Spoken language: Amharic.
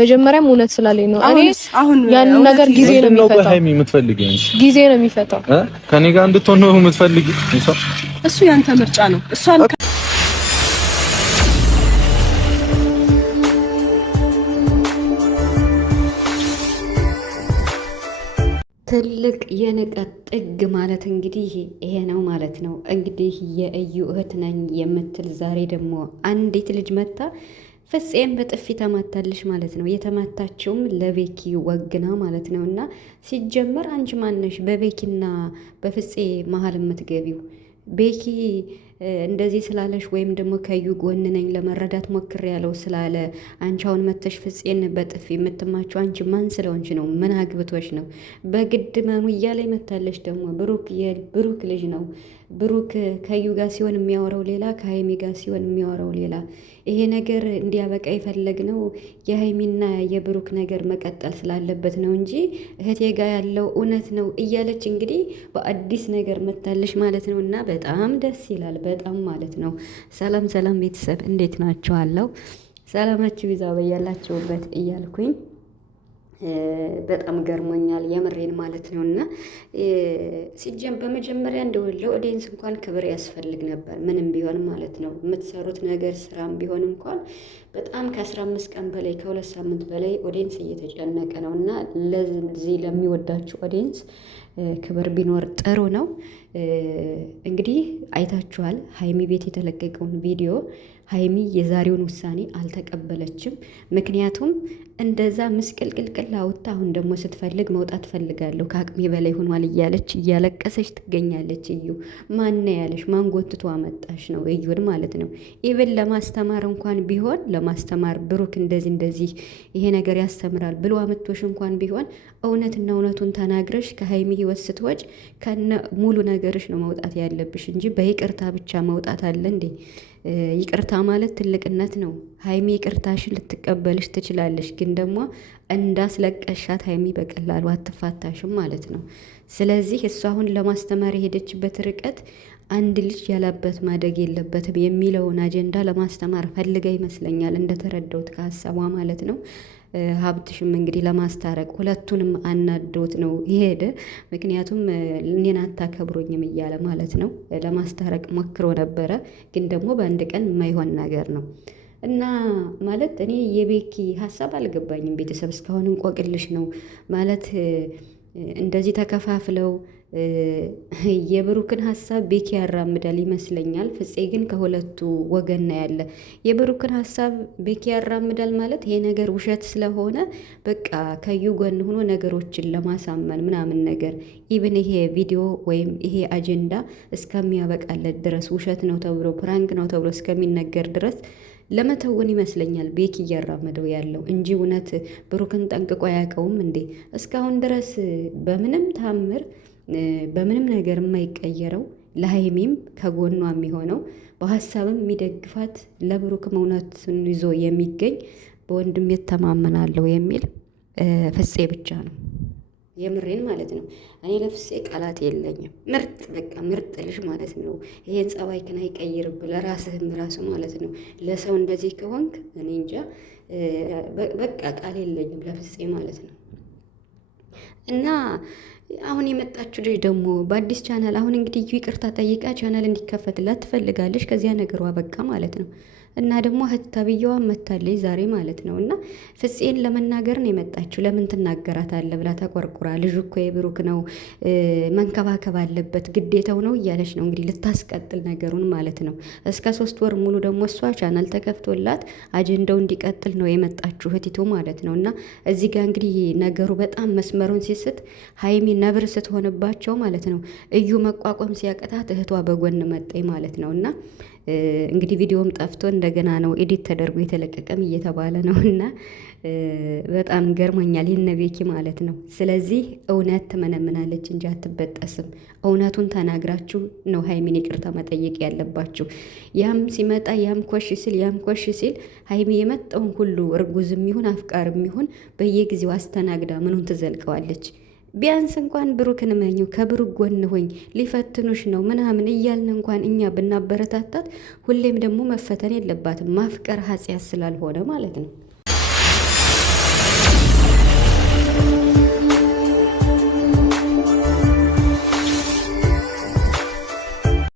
መጀመሪያም እውነት ስላለኝ ነው። እኔ ያን ነገር ጊዜ ነው የሚፈታው። ሃይሚ የምትፈልጊው ጊዜ ነው የሚፈታው። ከኔ ጋር እንድትሆን ነው የምትፈልጊው። እሱ ያንተ ምርጫ ነው። እሷን ትልቅ የንቀት ጥግ ማለት እንግዲህ ይሄ ነው ማለት ነው። እንግዲህ የእዩ እህት ነኝ የምትል ዛሬ ደግሞ አንዲት ልጅ መታ ፍፄም በጥፊ ተማታለች ማለት ነው። የተማታችውም ለቤኪ ወግና ማለት ነው። እና ሲጀመር አንቺ ማነሽ በቤኪና በፍፄ መሀል የምትገቢው? ቤኪ እንደዚህ ስላለሽ ወይም ደግሞ ከዩ ጎን ነኝ ለመረዳት ሞክር ያለው ስላለ አንቺ አሁን መተሽ ፍፄን በጥፊ የምትማቸው አንቺ ማን ስለሆንሽ ነው? ምን አግብቶሽ ነው? በግድ መኑ እያለ መታለሽ። ደግሞ ብሩክ የብሩክ ልጅ ነው። ብሩክ ከዩ ጋር ሲሆን የሚያወራው ሌላ፣ ከሀይሚ ጋር ሲሆን የሚያወራው ሌላ። ይሄ ነገር እንዲያበቃ የፈለግነው የሀይሚና የብሩክ ነገር መቀጠል ስላለበት ነው እንጂ እህቴ ጋር ያለው እውነት ነው እያለች እንግዲህ በአዲስ ነገር መታለሽ ማለት ነው። እና በጣም ደስ ይላል፣ በጣም ማለት ነው። ሰላም ሰላም ቤተሰብ እንዴት ናችኋለሁ? ሰላማችሁ ይዛ በያላችሁበት እያልኩኝ በጣም ገርሞኛል የምሬን ማለት ነው። እና በመጀመሪያ እንደው ለኦዲየንስ እንኳን ክብር ያስፈልግ ነበር፣ ምንም ቢሆን ማለት ነው። የምትሰሩት ነገር ስራም ቢሆን እንኳን በጣም ከ15 ቀን በላይ ከ2 ሳምንት በላይ ኦዲየንስ እየተጨነቀ ነው። እና ለዚህ ለሚወዳችሁ ኦዲየንስ ክብር ቢኖር ጥሩ ነው። እንግዲህ አይታችኋል ሀይሚ ቤት የተለቀቀውን ቪዲዮ። ሀይሚ የዛሬውን ውሳኔ አልተቀበለችም። ምክንያቱም እንደዛ ምስቅልቅልቅል አውጥታ አሁን ደግሞ ስትፈልግ መውጣት ፈልጋለሁ ከአቅሜ በላይ ሆኗል እያለች እያለቀሰች ትገኛለች። እዩ ማን ያለሽ? ማን ጎትቶ አመጣሽ ነው? እዩን ማለት ነው። ኢቭን ለማስተማር እንኳን ቢሆን ለማስተማር ብሩክ እንደዚህ ይሄ ነገር ያስተምራል ብሎ አመቶሽ እንኳን ቢሆን እውነትና እውነቱን ተናግረሽ ከሀይሚ ህይወት ስትወጭ ከነ ሙሉ ነገርሽ ነው መውጣት ያለብሽ እንጂ በይቅርታ ብቻ መውጣት አለ እንዴ? ይቅርታ ማለት ትልቅነት ነው። ሀይሚ ይቅርታሽን ልትቀበልሽ ትችላለሽ፣ ግን ደግሞ እንዳስለቀሻት ሀይሚ በቀላሉ አትፋታሽም ማለት ነው። ስለዚህ እሱ አሁን ለማስተማር የሄደችበት ርቀት አንድ ልጅ ያላበት ማደግ የለበትም የሚለውን አጀንዳ ለማስተማር ፈልጋ ይመስለኛል፣ እንደተረዳሁት ከሀሳቧ ማለት ነው። ሀብትሽም እንግዲህ ለማስታረቅ ሁለቱንም አናዶት ነው የሄደ። ምክንያቱም እኔን አታከብሮኝም እያለ ማለት ነው ለማስታረቅ ሞክሮ ነበረ፣ ግን ደግሞ በአንድ ቀን የማይሆን ነገር ነው። እና ማለት እኔ የቤኪ ሀሳብ አልገባኝም። ቤተሰብ እስካሁን እንቆቅልሽ ነው ማለት እንደዚህ ተከፋፍለው የብሩክን ሀሳብ ቤኪ ያራምዳል ይመስለኛል። ፍፄ ግን ከሁለቱ ወገን ነው ያለ። የብሩክን ሀሳብ ቤኪ ያራምዳል ማለት ይሄ ነገር ውሸት ስለሆነ በቃ ከዩ ጎን ሆኖ ነገሮችን ለማሳመን ምናምን ነገር ኢብን ይሄ ቪዲዮ ወይም ይሄ አጀንዳ እስከሚያበቃለት ድረስ ውሸት ነው ተብሎ ፕራንክ ነው ተብሎ እስከሚነገር ድረስ ለመተውን ይመስለኛል ቤኪ እያራመደው ያለው እንጂ እውነት ብሩክን ጠንቅቆ አያውቀውም እንዴ? እስካሁን ድረስ በምንም ታምር በምንም ነገር የማይቀየረው ለሀይሚም ከጎኗ የሚሆነው በሀሳብም የሚደግፋት ለብሩክም እውነቱን ይዞ የሚገኝ በወንድም የተማመናለው የሚል ፍፄ ብቻ ነው። የምሬን ማለት ነው። እኔ ለፍፄ ቃላት የለኝም። ምርጥ በቃ ምርጥ ልጅ ማለት ነው። ይሄን ጸባይክን አይቀይርብ ለራስህም ራሱ ማለት ነው። ለሰው እንደዚህ ከሆንክ እኔ እንጃ በቃ ቃል የለኝም ለፍፄ ማለት ነው። እና አሁን የመጣችሁ ልጅ ደግሞ በአዲስ ቻናል አሁን እንግዲህ ይቅርታ ጠይቃ ቻናል እንዲከፈትላት ትፈልጋለች። ከዚያ ነገሯ በቃ ማለት ነው። እና ደግሞ እህት ተብዬዋ መታለች ዛሬ ማለት ነው። እና ፍፄን ለመናገር ነው የመጣችው። ለምን ትናገራታለህ ብላ ተቆርቁራ፣ ልጁ እኮ የብሩክ ነው መንከባከብ አለበት ግዴታው ነው እያለች ነው እንግዲህ ልታስቀጥል ነገሩን ማለት ነው። እስከ 3 ወር ሙሉ ደግሞ እሷ ቻናል ተከፍቶላት አጀንዳው እንዲቀጥል ነው የመጣችው እህቲቱ ማለት ነው። እና እዚህ ጋር እንግዲህ ነገሩ በጣም መስመሩን ሲስት ሀይሚ ነብር ስትሆንባቸው ማለት ነው። እዩ መቋቋም ሲያቅታት እህቷ በጎን መጣይ ማለት ነው። እና እንግዲህ ቪዲዮም ጠፍቶ እንደገና ነው ኤዲት ተደርጎ የተለቀቀም እየተባለ ነው። እና በጣም ገርሞኛል የነ ቤኪ ማለት ነው። ስለዚህ እውነት ትመነምናለች እንጂ አትበጠስም። እውነቱን ተናግራችሁ ነው ሀይሚን ይቅርታ መጠየቅ ያለባችሁ። ያም ሲመጣ ያም ኮሽ ሲል ሀይሚ የመጣውን ሁሉ እርጉዝም ይሁን አፍቃርም ይሁን በየጊዜው አስተናግዳ ምኑን ትዘልቀዋለች? ቢያንስ እንኳን ብሩክን መኙ፣ ከብሩክ ጎን ሆኝ ሊፈትኑሽ ነው ምናምን እያልን እንኳን እኛ ብናበረታታት፣ ሁሌም ደግሞ መፈተን የለባትም ማፍቀር ኃጢአት ስላልሆነ ማለት ነው።